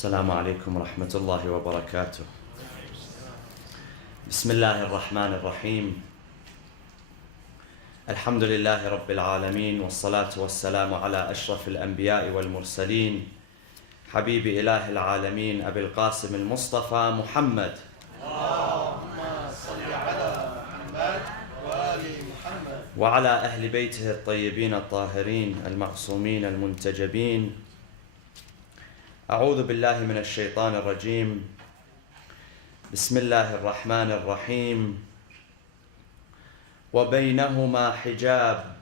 السلام عليكم ورحمة الله وبركاته. بسم الله الرحمن الرحيم. الحمد لله رب العالمين، والصلاة والسلام على أشرف الأنبياء والمرسلين، حبيب إله العالمين أبي القاسم المصطفى محمد. اللهم صل على محمد وآل محمد وعلى أهل بيته الطيبين الطاهرين المعصومين المنتجبين. أعوذ بالله من الشيطان الرجيم. بسم الله الرحمن الرحيم. وبينهما حجاب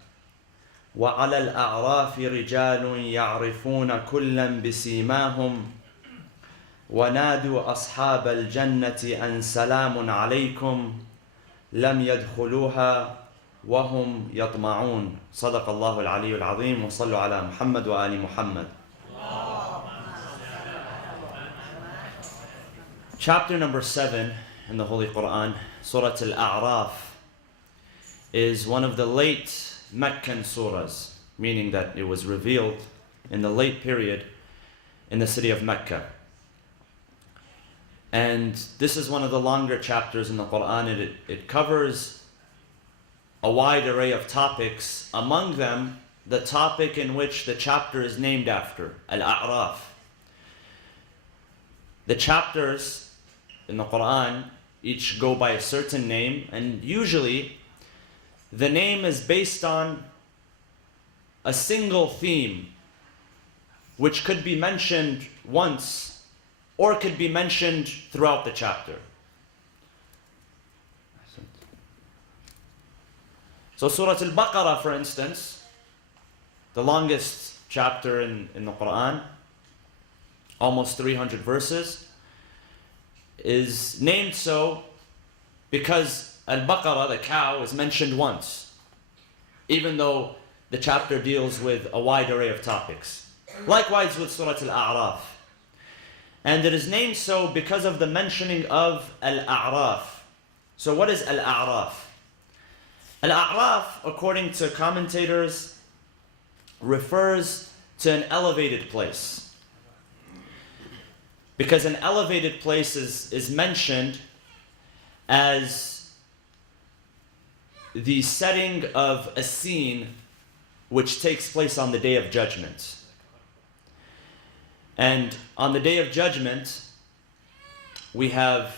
وعلى الأعراف رجال يعرفون كلا بسيماهم ونادوا أصحاب الجنة أن سلام عليكم لم يدخلوها وهم يطمعون. صدق الله العلي العظيم. وصلوا على محمد وآل محمد. Chapter number 7 in the Holy Quran, Surah Al-A'raf, is one of the late Meccan surahs, meaning that it was revealed in the late period in the city of Mecca. And this is one of the longer chapters in the Quran, and it covers a wide array of topics, among them the topic in which the chapter is named after, Al-A'raf. The chapters in the Quran each go by a certain name, and usually the name is based on a single theme which could be mentioned once or could be mentioned throughout the chapter. So Surah Al-Baqarah, for instance, the longest chapter in the Quran, almost 300 verses, is named so because Al-Baqarah, the cow, is mentioned once, even though the chapter deals with a wide array of topics. Likewise with Surah Al-A'raf. And it is named so because of the mentioning of Al-A'raf. So what is Al-A'raf? Al-A'raf, according to commentators, refers to an elevated place. Because an elevated place is mentioned as the setting of a scene which takes place on the Day of Judgment. And on the Day of Judgment, we have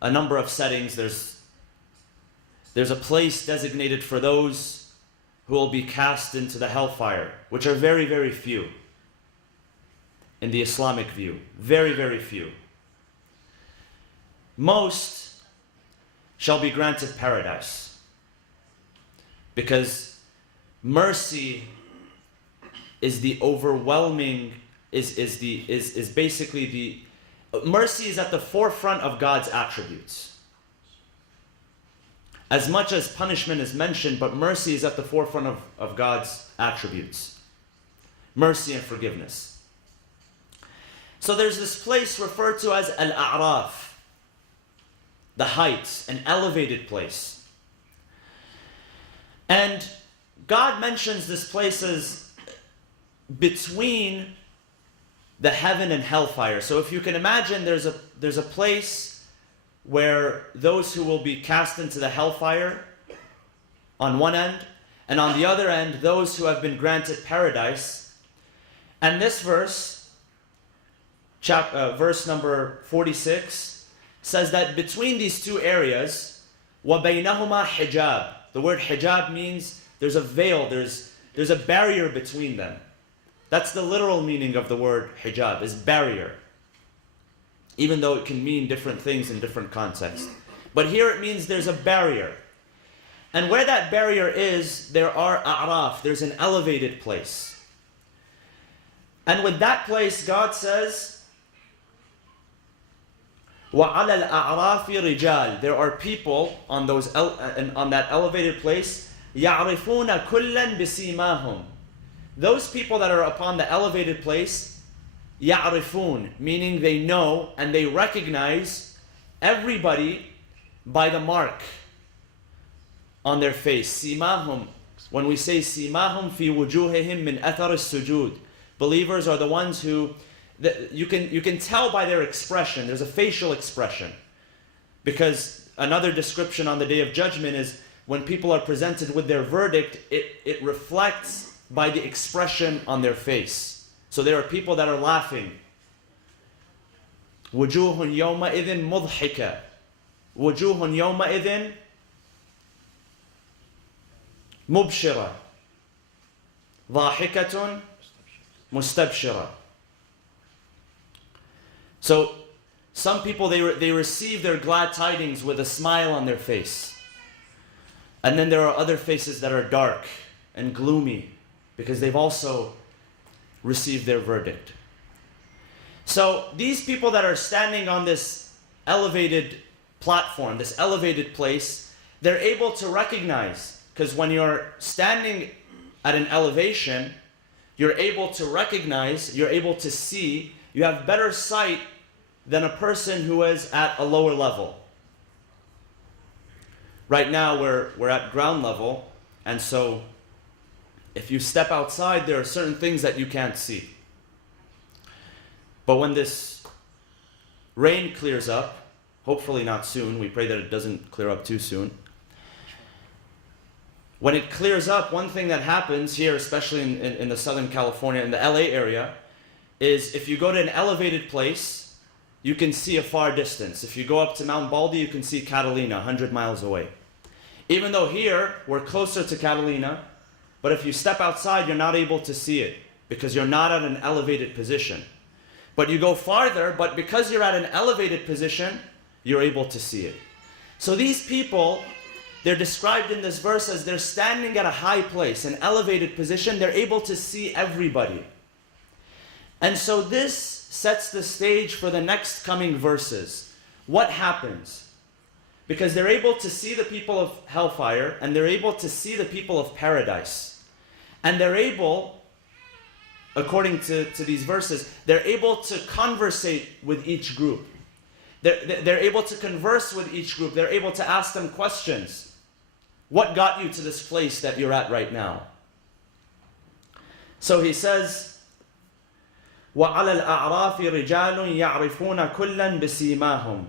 a number of settings. There's a place designated for those who will be cast into the hellfire, which are very, very few. In the Islamic view, very, very few. Most shall be granted paradise, because mercy is the overwhelming, is basically the, mercy is at the forefront of God's attributes. As much as punishment is mentioned, but mercy is at the forefront of God's attributes. Mercy and forgiveness. So there's this place referred to as Al-A'raf, the heights, an elevated place. And God mentions this place as between the heaven and hellfire. So if you can imagine, there's a place where those who will be cast into the hellfire on one end, and on the other end, those who have been granted paradise. And this verse, verse number 46, says that between these two areas, وَبَيْنَهُمَا hijab. The word hijab means there's a veil, there's a barrier between them. That's the literal meaning of the word hijab, is barrier. Even though it can mean different things in different contexts. But here it means there's a barrier. And where that barrier is, there are a'raf, there's an elevated place. And with that place, God says, وَعَلَى الْأَعْرَافِ رِجَالٍ. There are people on that elevated place, يَعْرِفُونَ كُلًّا بِسِيمَاهُمْ. Those people that are upon the elevated place, يَعْرِفُونَ, meaning they know and they recognize everybody by the mark on their face. سِيمَاهُمْ. When we say سِيمَاهُمْ فِي وُجُوهِهِمْ مِنْ أَثَرِ السُّجُودِ, believers are the ones who you can tell by their expression. There's a facial expression. Because another description on the Day of Judgment is when people are presented with their verdict, it reflects by the expression on their face. So there are people that are laughing. وُجُوهٌ يَوْمَئِذٍ مُضْحِكَةٌ وُجُوهٌ يَوْمَئِذٍ مُبْشِرَةٌ ضَاحِكَةٌ مُسْتَبْشِرَةٌ. So some people, they receive their glad tidings with a smile on their face. And then there are other faces that are dark and gloomy because they've also received their verdict. So these people that are standing on this elevated platform, this elevated place, they're able to recognize, because when you're standing at an elevation, you're able to recognize, you're able to see, you have better sight than a person who is at a lower level. Right now we're at ground level, and so if you step outside, there are certain things that you can't see. But when this rain clears up, hopefully not soon, we pray that it doesn't clear up too soon. When it clears up, one thing that happens here, especially in the Southern California, in the LA area, is if you go to an elevated place, you can see a far distance. If you go up to Mount Baldy, you can see Catalina, 100 miles away. Even though here, we're closer to Catalina, but if you step outside, you're not able to see it because you're not at an elevated position. But you go farther, but because you're at an elevated position, you're able to see it. So these people, they're described in this verse as they're standing at a high place, an elevated position. They're able to see everybody. And so this sets the stage for the next coming verses. What happens? Because they're able to see the people of hellfire, and they're able to see the people of paradise. And they're able, according to these verses, they're able to conversate with each group. They're able to converse with each group. They're able to ask them questions. What got you to this place that you're at right now? So he says, وَعَلَى الْأَعْرَافِ رِجَالٌ يَعْرِفُونَ كُلًّا بِسِيمَاهُمْ.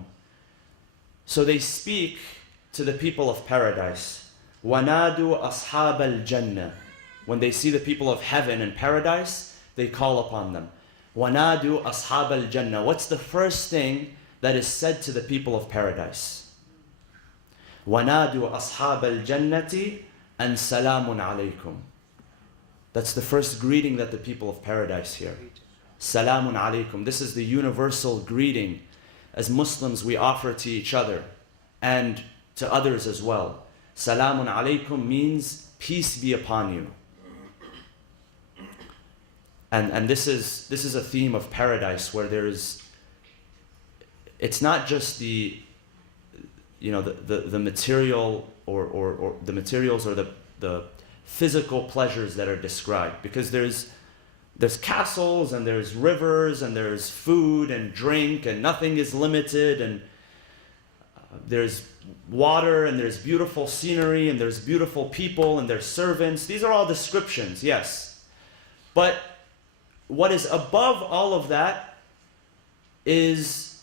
So they speak to the people of paradise. وَنَادُوا أَصْحَابَ الْجَنَّةِ. When they see the people of heaven and paradise, they call upon them. وَنَادُوا أَصْحَابَ الْجَنَّةِ. What's the first thing that is said to the people of paradise? وَنَادُوا أَصْحَابَ الْجَنَّةِ أَنْ سَلَامٌ عَلَيْكُمْ. That's the first greeting that the people of paradise hear. Salamun alaykum. This is the universal greeting as Muslims we offer to each other and to others as well. Salamun alaykum means peace be upon you. And this is a theme of paradise where it's not just the material or the materials or the physical pleasures that are described, because there's castles and there's rivers and there's food and drink and nothing is limited, and there's water and there's beautiful scenery and there's beautiful people and there's servants. These are all descriptions, yes. But what is above all of that is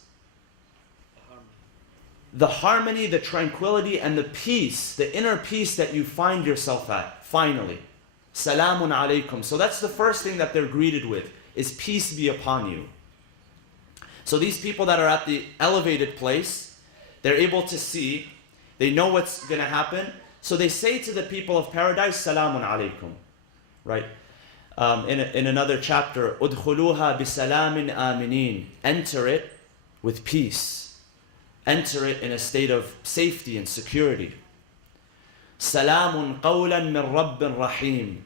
the harmony, the tranquility, and the peace, the inner peace that you find yourself at, finally. Salamun alaykum. So that's the first thing that they're greeted with, is peace be upon you. So these people that are at the elevated place, they're able to see, they know what's going to happen. So they say to the people of paradise, Salamun alaykum. Right? In another chapter, Udkhuluha bisalamin aminin. Enter it with peace. Enter it in a state of safety and security. Salamun qawlan min rabbin rahim.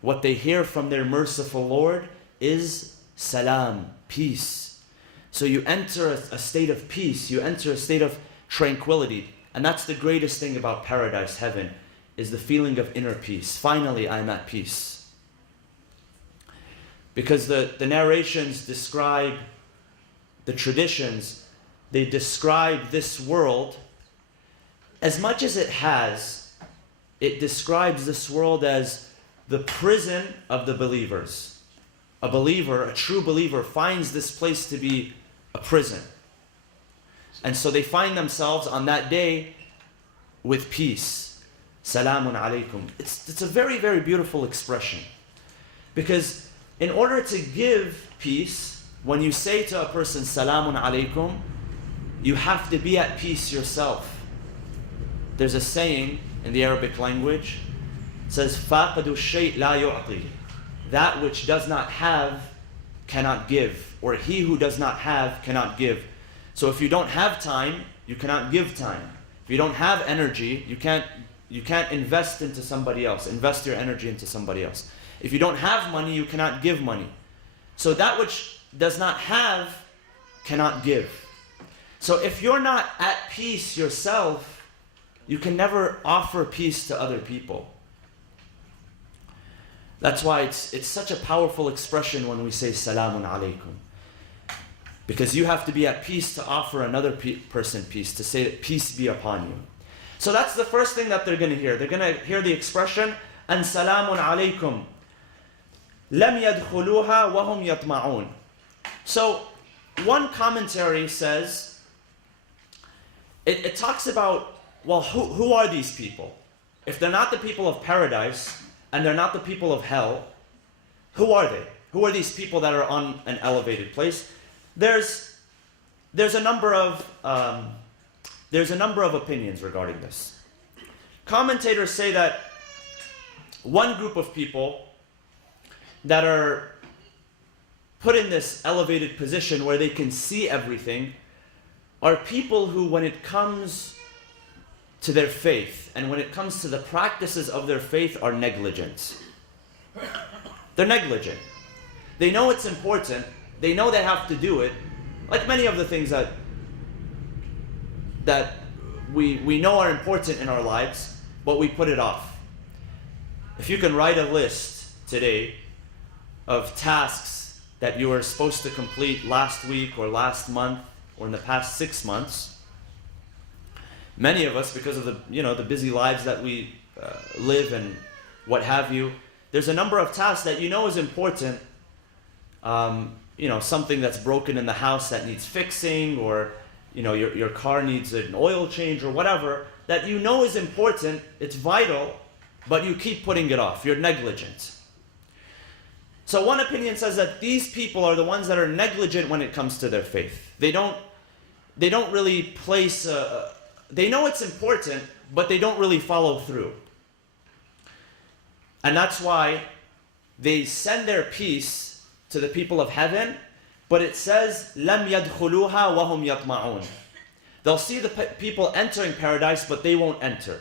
What they hear from their merciful Lord is salam, peace. So you enter a state of peace, you enter a state of tranquility. And that's the greatest thing about paradise, heaven, is the feeling of inner peace. Finally, I'm at peace. Because the narrations describe, the traditions, they describe this world, as much as it describes this world as the prison of the believers. a believer, a true believer, finds this place to be a prison. And so they find themselves on that day with peace. Salamun alaykum. It's a very, very beautiful expression. Because in order to give peace, when you say to a person, Salamun alaykum, you have to be at peace yourself. There's a saying in the Arabic language, it says, فَاقَدُ الشَّيْء لَا يُعْطِي. That which does not have cannot give, or he who does not have cannot give. So if you don't have time, you cannot give time. If you don't have energy, you can't invest into somebody else, invest your energy into somebody else. If you don't have money, you cannot give money. So that which does not have cannot give. So if you're not at peace yourself, you can never offer peace to other people. That's why it's such a powerful expression when we say Salamun alaykum. Because you have to be at peace to offer another person peace, to say that peace be upon you. So that's the first thing that they're going to hear. They're going to hear the expression, An salamun alaykum. Lam yadkhuluha wa hum yatma'un. So one commentary says, it talks about, well, who are these people? If they're not the people of paradise, and they're not the people of hell, who are they? Who are these people that are on an elevated place? There's a number of opinions regarding this. Commentators say that one group of people that are put in this elevated position where they can see everything are people who, when it comes to their faith and when it comes to the practices of their faith, are negligent. They're negligent. They know it's important. They know they have to do it. Like many of the things that we know are important in our lives, but we put it off. If you can write a list today of tasks that you were supposed to complete last week or last month or in the past 6 months, many of us, because of the busy lives that we live and what have you, there's a number of tasks that you know is important. Something that's broken in the house that needs fixing, or your car needs an oil change or whatever, that you know is important, it's vital, but you keep putting it off. You're negligent. So one opinion says that these people are the ones that are negligent when it comes to their faith. They don't really place they know it's important, but they don't really follow through. And that's why they send their peace to the people of heaven, but it says, لَمْ يَدْخُلُوهَا وَهُمْ يَطْمَعُونَ. They'll see the people entering paradise, but they won't enter.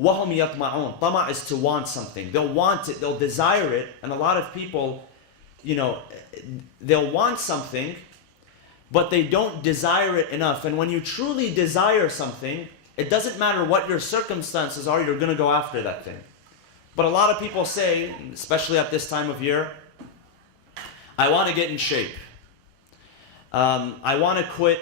وَهُمْ يَطْمَعُونَ. Tama is to want something. They'll want it, they'll desire it, and a lot of people, they'll want something, but they don't desire it enough. And when you truly desire something, it doesn't matter what your circumstances are, you're going to go after that thing. But a lot of people say, especially at this time of year, I want to get in shape. I want to quit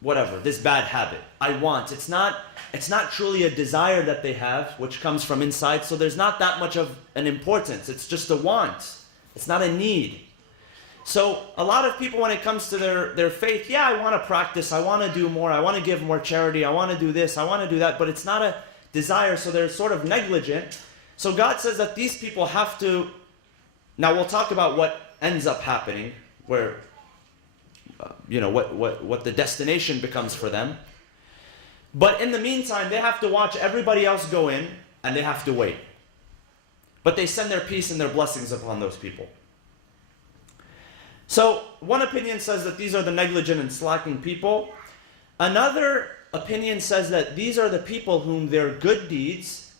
whatever, this bad habit. It's not truly a desire that they have, which comes from inside, so there's not that much of an importance. It's just a want. It's not a need. So a lot of people, when it comes to their faith, I want to practice, I want to do more, I want to give more charity, I want to do this, I want to do that, but it's not a desire, so they're sort of negligent. So God says that these people have to, now we'll talk about what ends up happening, where, what the destination becomes for them. But in the meantime, they have to watch everybody else go in, and they have to wait. But they send their peace and their blessings upon those people. So one opinion says that these are the negligent and slacking people. Another opinion says that these are the people whom their good deeds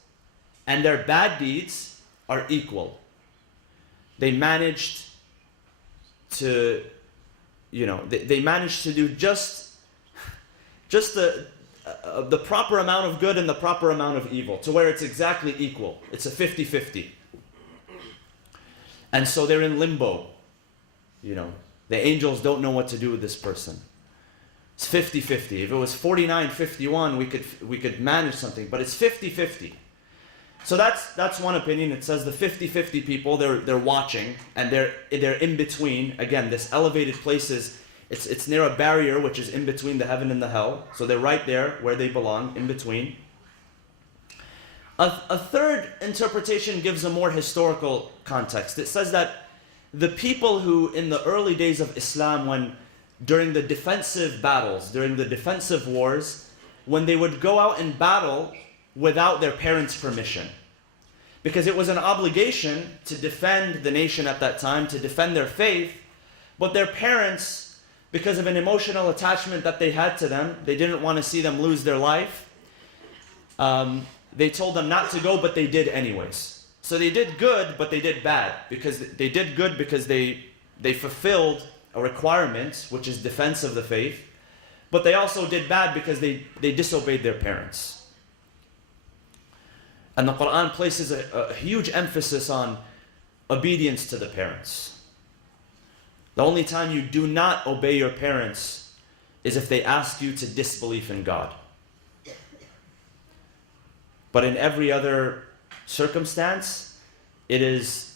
and their bad deeds are equal. They managed to, they managed to do just the proper amount of good and the proper amount of evil, to where it's exactly equal. It's a 50-50. And so they're in limbo. The angels don't know what to do with this person. It's 50-50. If it was 49-51, we could manage something, but it's 50-50. So that's one opinion. It says the 50-50 people, they're watching, and they're in between. Again, this elevated place it's near a barrier which is in between the heaven and the hell. So they're right there where they belong, in between. A third interpretation gives a more historical context. It says that the people who in the early days of Islam, when during the defensive battles, during the defensive wars, when they would go out and battle without their parents' permission, because it was an obligation to defend the nation at that time, to defend their faith, but their parents, because of an emotional attachment that they had to them, they didn't want to see them lose their life. They told them not to go, but they did anyways. So they did good, but they did bad, because they did good because they fulfilled a requirement, which is defense of the faith, but they also did bad because they disobeyed their parents. And the Quran places a huge emphasis on obedience to the parents. The only time you do not obey your parents is if they ask you to disbelief in God. But in every other circumstance, it is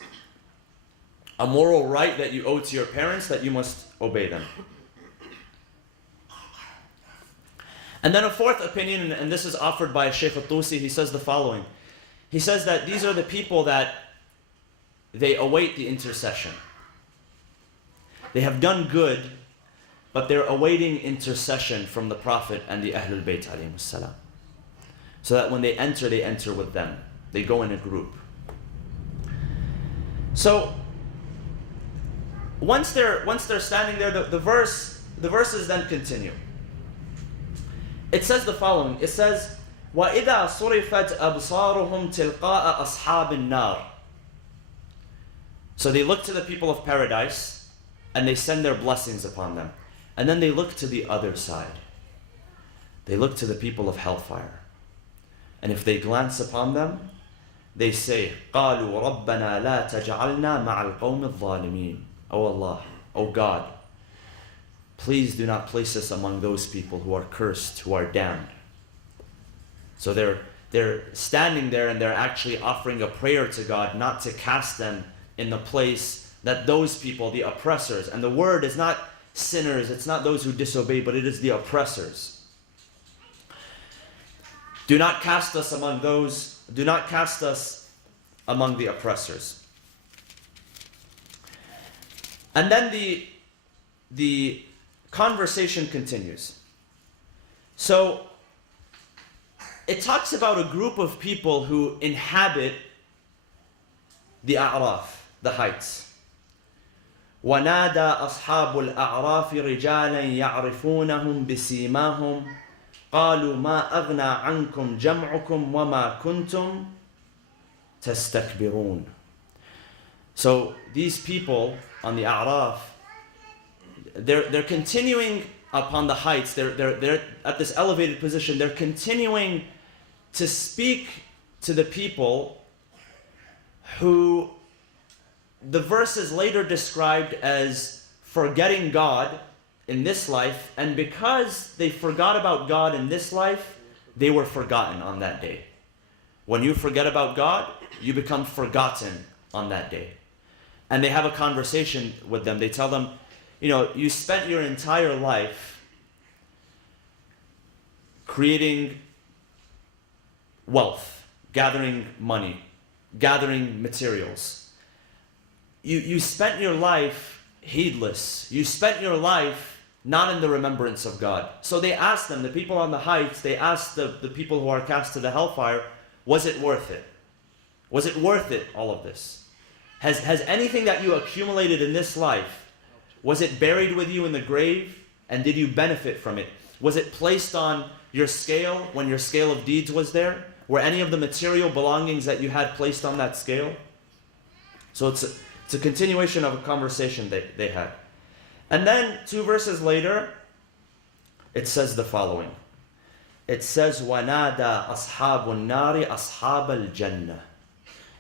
a moral right that you owe to your parents that you must obey them. And then a fourth opinion, and this is offered by Shaykh al-Tusi, he says the following. He says that these are the people that they await the intercession. They have done good, but they're awaiting intercession from the Prophet and the Ahlul Bayt alayhimus salam. So that when they enter with them. They go in a group. So once they're standing there, the verses then continue. It says the following. It says, وَإِذَا صُرِفَتْ أَبْصَارُهُمْ تِلْقَاءَ أَصْحَابِ النَّارِ. So they look to the people of paradise and they send their blessings upon them. And then they look to the other side. They look to the people of hellfire. And if they glance upon them, they say, قَالُوا رَبَّنَا لَا تَجْعَلْنَا مَعَ الْقَوْمِ الظَّالِمِينَ. Oh Allah, oh God, please do not place us among those people who are cursed, who are damned. So they're standing there and they're actually offering a prayer to God not to cast them in the place that those people, the oppressors, and the word is not sinners, it's not those who disobey, but it is the oppressors. Do not cast us among those, do not cast us among the oppressors. And then the conversation continues. So it talks about a group of people who inhabit the A'raf, the heights. وَنَادَى أَصْحَابُ الْأَعْرَافِ رِجَالًا يَعْرِفُونَهُمْ بِسِيمَاهُمْ قَالُوا مَا أَغْنَى عَنْكُمْ جَمْعُكُمْ وَمَا كُنْتُمْ تَسْتَكْبِرُونَ. So these people on the A'raf, they're continuing upon the heights. They're at this elevated position. They're continuing to speak to the people who the verse is later described as forgetting God in this life, and because they forgot about God in this life, they were forgotten on that day. When you forget about God, you become forgotten on that day. And they have a conversation with them. They tell them, you spent your entire life creating wealth, gathering money, gathering materials. You spent your life heedless. You spent your life not in the remembrance of God. So they asked them, the people on the heights, they asked the people who are cast to the hellfire, was it worth it? Was it worth it, all of this? Has anything that you accumulated in this life, was it buried with you in the grave? And did you benefit from it? Was it placed on your scale when your scale of deeds was there? Were any of the material belongings that you had placed on that scale? So it's a continuation of a conversation they had. And then 2 verses later, it says the following. It says, وَنَادَى أَصْحَابُ النَّارِ أَصْحَابَ الْجَنَّةِ.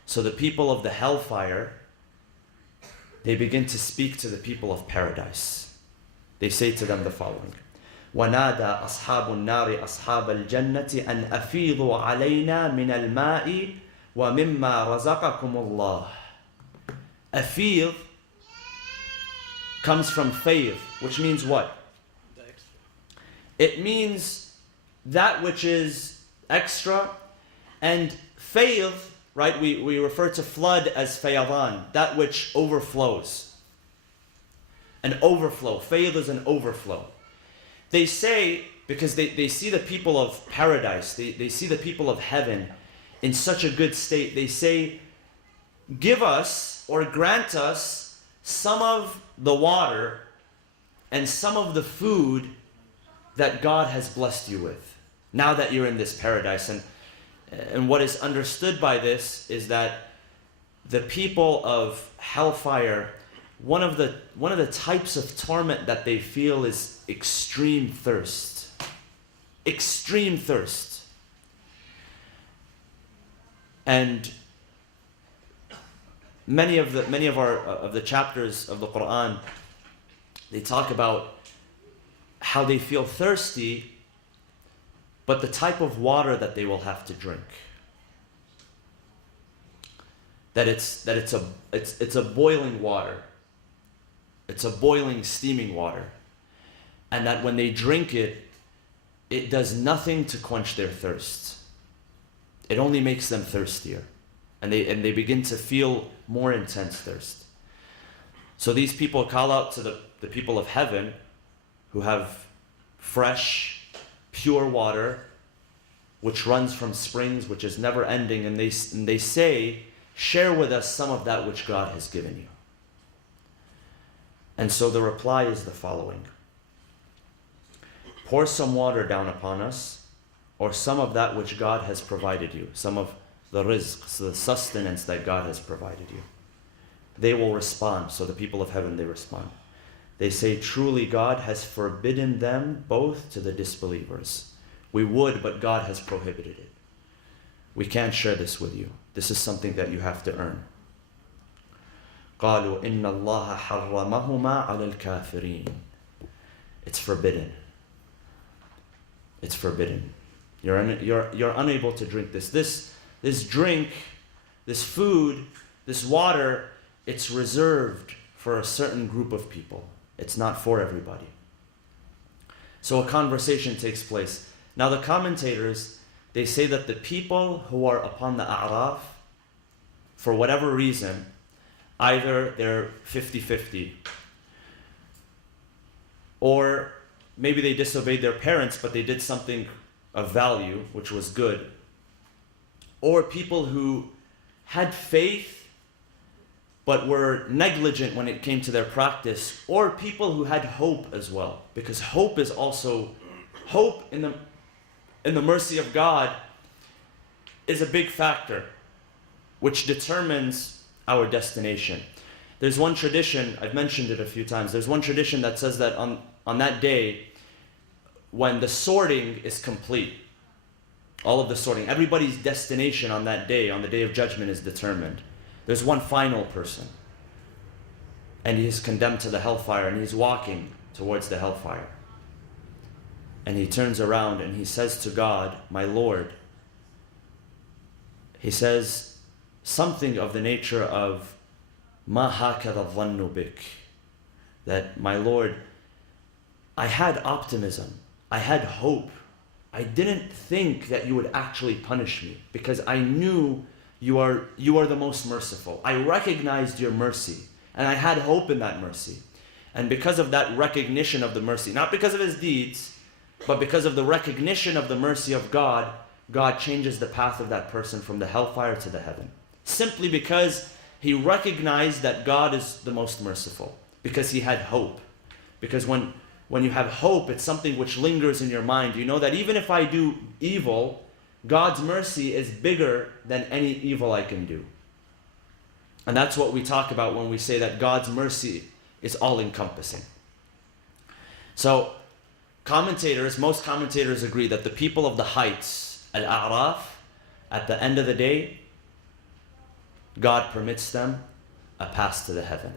So the people of the hellfire, they begin to speak to the people of paradise. They say to them the following. وَنَادَى أَصْحَابُ النَّارِ أَصْحَابَ الْجَنَّةِ أَنْ أَفِيضُوا عَلَيْنَا مِنَ الْمَاءِ وَمِمَّا رَزَقَكُمُ اللَّهُ. A field comes from fayd, which means what? It means that which is extra, and fayd, right, we refer to flood as fayadan, that which overflows. An overflow. Fayd is an overflow. They say, because they see the people of paradise, they see the people of heaven in such a good state, they say, give us or grant us some of the water and some of the food that God has blessed you with, now that you're in this paradise. And what is understood by this is that the people of hellfire, one of the types of torment that they feel is extreme thirst. Extreme thirst. And many of the chapters of the Quran, they talk about how they feel thirsty, but the type of water that they will have to drink. That it's a boiling water. It's a boiling, steaming water. And that when they drink it, it does nothing to quench their thirst. It only makes them thirstier. And they begin to feel more intense thirst. So these people call out to the people of heaven who have fresh, pure water, which runs from springs, which is never ending, and they say, share with us some of that which God has given you. And so the reply is the following. Pour some water down upon us, or some of that which God has provided you, some of the rizq, the sustenance that God has provided you. They will respond. So the people of heaven, they respond. They say, truly God has forbidden them both to the disbelievers. We would, but God has prohibited it. We can't share this with you. This is something that you have to earn. قالوا إن الله حرمهما على الكافرين. It's forbidden. It's forbidden. You're unable to drink this. This drink, this food, this water, it's reserved for a certain group of people. It's not for everybody. So a conversation takes place. Now the commentators, they say that the people who are upon the A'raf, for whatever reason, either they're 50-50, or maybe they disobeyed their parents, but they did something of value, which was good, or people who had faith but were negligent when it came to their practice, or people who had hope as well, because hope is also, hope in the mercy of God is a big factor which determines our destination. There's one tradition, I've mentioned it a few times, there's one tradition that says that on that day, when the sorting is complete, all of the sorting, everybody's destination on that day, on the day of judgment, is determined. There's one final person, and he is condemned to the hellfire, and he's walking towards the hellfire. And he turns around and he says to God, my Lord, he says something of the nature of Ma hakadha dhannu bik, that my Lord, I had optimism, I had hope. I didn't think that you would actually punish me, because I knew you are the most merciful. I recognized your mercy, and I had hope in that mercy. And because of that recognition of the mercy, not because of his deeds, but because of the recognition of the mercy of God, God changes the path of that person from the hellfire to the heaven. Simply because he recognized that God is the most merciful, because he had hope. Because when you have hope, it's something which lingers in your mind. You know that even if I do evil, God's mercy is bigger than any evil I can do. And that's what we talk about when we say that God's mercy is all-encompassing. So most commentators agree that the people of the heights, Al-A'raf, at the end of the day, God permits them a pass to the heaven.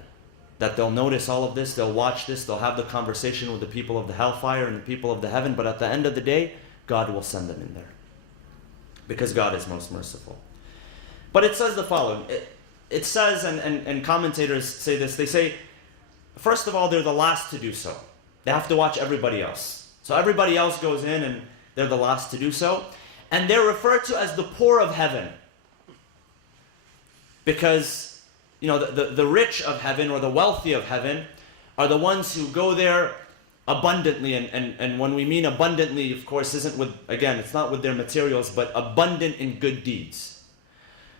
That they'll notice all of this, they'll watch this, they'll have the conversation with the people of the hellfire and the people of the heaven, but at the end of the day, God will send them in there. Because God is most merciful. But it says the following. It says, and commentators say this, they say, first of all, they're the last to do so. They have to watch everybody else. So everybody else goes in and they're the last to do so. And they're referred to as the poor of heaven. Because, you know, the rich of heaven or the wealthy of heaven are the ones who go there abundantly. And when we mean abundantly, of course, isn't with, again, it's not with their materials, but abundant in good deeds.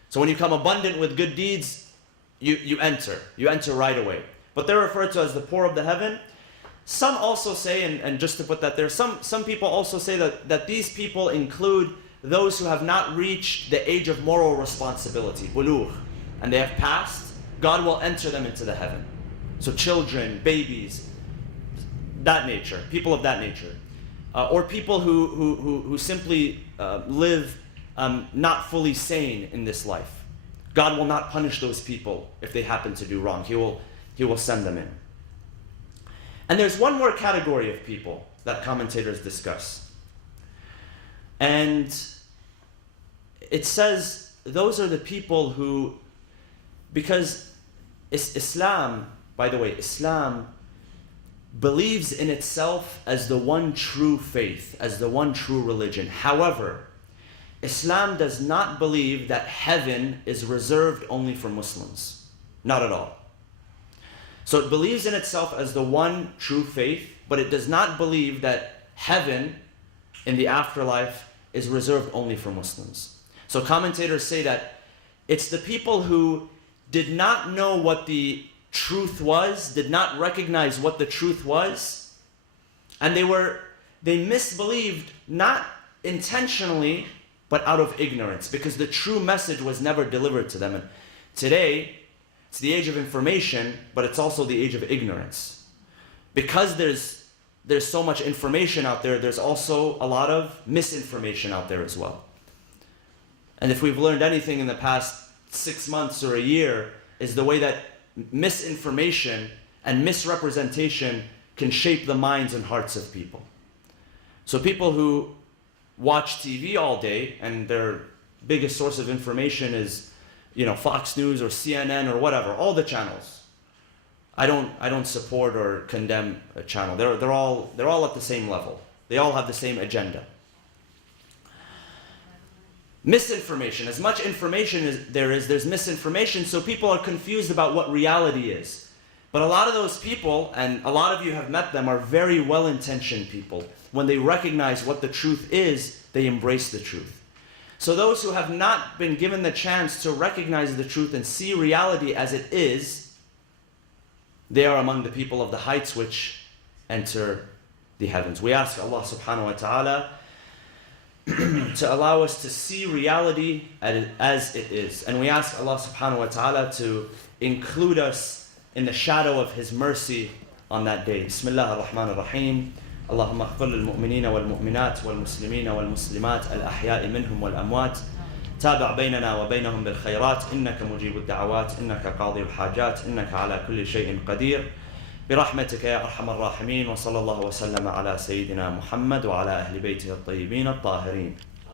So when you come abundant with good deeds, you enter. You enter right away. But they're referred to as the poor of the heaven. Some also say, and just to put that there, some people also say that these people include those who have not reached the age of moral responsibility, bulugh, and they have passed. God will enter them into the heaven. So children, babies, that nature, people of that nature. Or people who simply live not fully sane in this life. God will not punish those people if they happen to do wrong. He will send them in. And there's one more category of people that commentators discuss. And it says those are the people who, because Islam, by the way, Islam believes in itself as the one true faith, as the one true religion. However, Islam does not believe that heaven is reserved only for Muslims. Not at all. So it believes in itself as the one true faith, but it does not believe that heaven in the afterlife is reserved only for Muslims. So commentators say that it's the people who did not know what the truth was, did not recognize what the truth was, and they misbelieved, not intentionally, but out of ignorance, because the true message was never delivered to them. And today, it's the age of information, but it's also the age of ignorance. Because there's so much information out there, there's also a lot of misinformation out there as well. And if we've learned anything in the past 6 months or a year, is the way that misinformation and misrepresentation can shape the minds and hearts of people. So people who watch TV all day and their biggest source of information is, you know, Fox News or CNN or whatever, all the channels. I don't support or condemn a channel. They're all at the same level. They all have the same agenda. Misinformation. As much information as there's misinformation, so people are confused about what reality is. But a lot of those people, and a lot of you have met them, are very well-intentioned people. When they recognize what the truth is, they embrace the truth. So those who have not been given the chance to recognize the truth and see reality as it is, they are among the people of the heights which enter the heavens. We ask Allah subhanahu wa ta'ala to allow us to see reality as it is. And we ask Allah subhanahu wa ta'ala to include us in the shadow of His mercy on that day. Bismillah ar-Rahman ar-Rahim. اللهم اغفر للمؤمنين والمؤمنات والمسلمين والمسلمات الأحياء منهم والأموات تابع بيننا وبينهم بالخيرات إنك مجيب الدعوات إنك قاضي الحاجات إنك على كل شيء قدير برحمتك يا أرحم الراحمين وصلى الله وسلم على سيدنا محمد وعلى أهل بيته الطيبين الطاهرين.